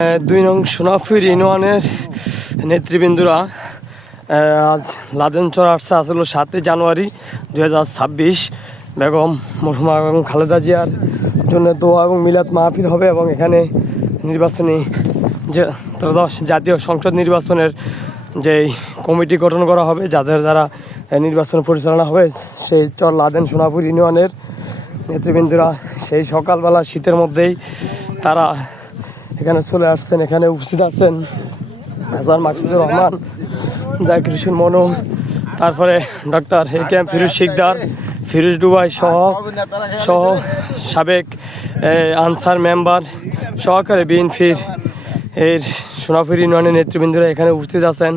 2 নং সোনাফুর ইউনিয়নের নেতৃবৃন্দরা আজ লাদেনচর আসছে আসলে 7 জানুয়ারি 2026 বেগম মরহুমা এবং খালেদা জিয়ার জন্য দোয়া এবং মিলাদ মাহফিল হবে এবং এখানে নির্বাচনী যে ত্রয়োদশ জাতীয় সংসদ নির্বাচনের যেই কমিটি গঠন করা হবে যাদের দ্বারা নির্বাচন পরিচালনা হবে সেই চর লাদেন সোনাপুর ইউনিয়নের নেতৃবৃন্দরা সেই সকালবেলা শীতের মধ্যেই তারা এখানে চলে আসছেন। এখানে উপস্থিত আছেন হাসান মাকসুদুর রহমান, জাকির হোসেন মনু, তারপরে ডক্টর এ.কে.এম ফিরোজ শিকদার, ফিরোজ ডুবাই সহ সাবেক আনসার মেম্বার সহকারে বিএনপির এর সোনাপুর ইউনিয়নের নেতৃবৃন্দরা এখানে উপস্থিত আছেন।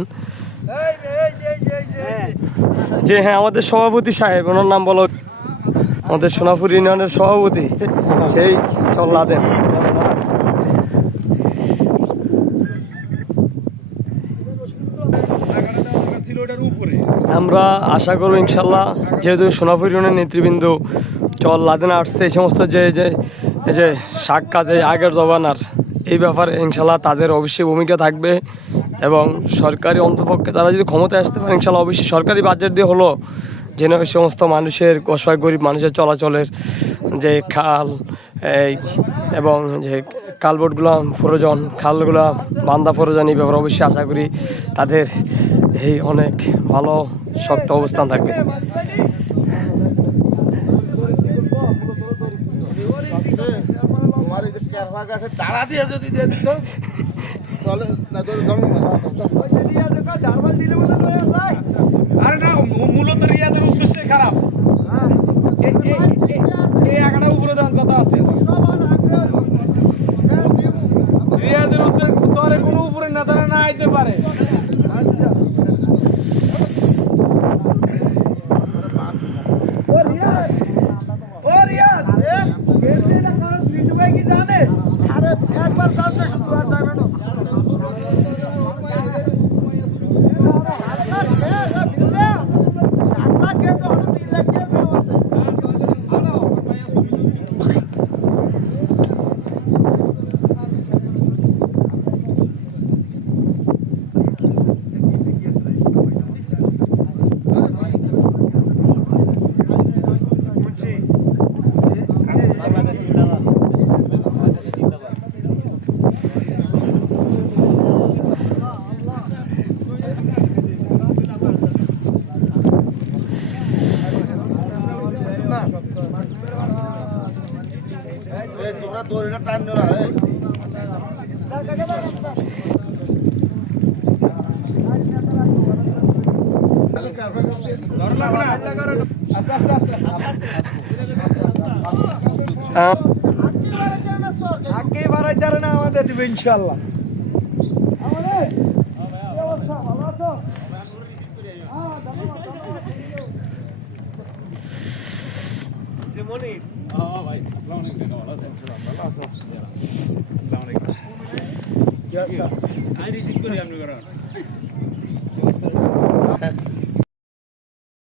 যে হ্যাঁ, আমাদের সভাপতি সাহেব, ওনার নাম বলো, আমাদের সোনাপুর ইউনিয়নের সভাপতি সেই চর লাদেন। আমরা আশা করব ইনশাল্লাহ, যেহেতু সোনাপুর ইউনিয়নের নেতৃবৃন্দ চর লাদেনে আসছে, এই সমস্ত যে শাক কাজে আগের জমানার এই ব্যাপারে ইনশাল্লাহ তাদের অবশ্যই ভূমিকা থাকবে এবং সরকারি অন্তপক্ষে তারা যদি ক্ষমতায় আসতে পারে ইনশাল্লাহ অবশ্যই সরকারি বাজেট দিয়ে হলো যেন ওই সমস্ত মানুষের অসহায় গরিব মানুষের চলাচলের যে খাল এবং যে কালবোর্ডগুলো প্রয়োজন, খালগুলো বান্ধা প্রয়োজন, এই ব্যাপারে অবশ্যই আশা করি তাদের এই অনেক ভালো শক্ত অবস্থান থাকবে। মূলত রিয়াজের উদ্দেশ্যে খারাপ, এই আগাটা উপরে দেওয়ার কথা আছে। রিয়াজের উদ্দেশ্যে চরে কোনো উপরে নেতারা না আইতে পারে। আচ্ছা, আমাদের দিবে ইনশাল্লাহ। কি অবস্থা?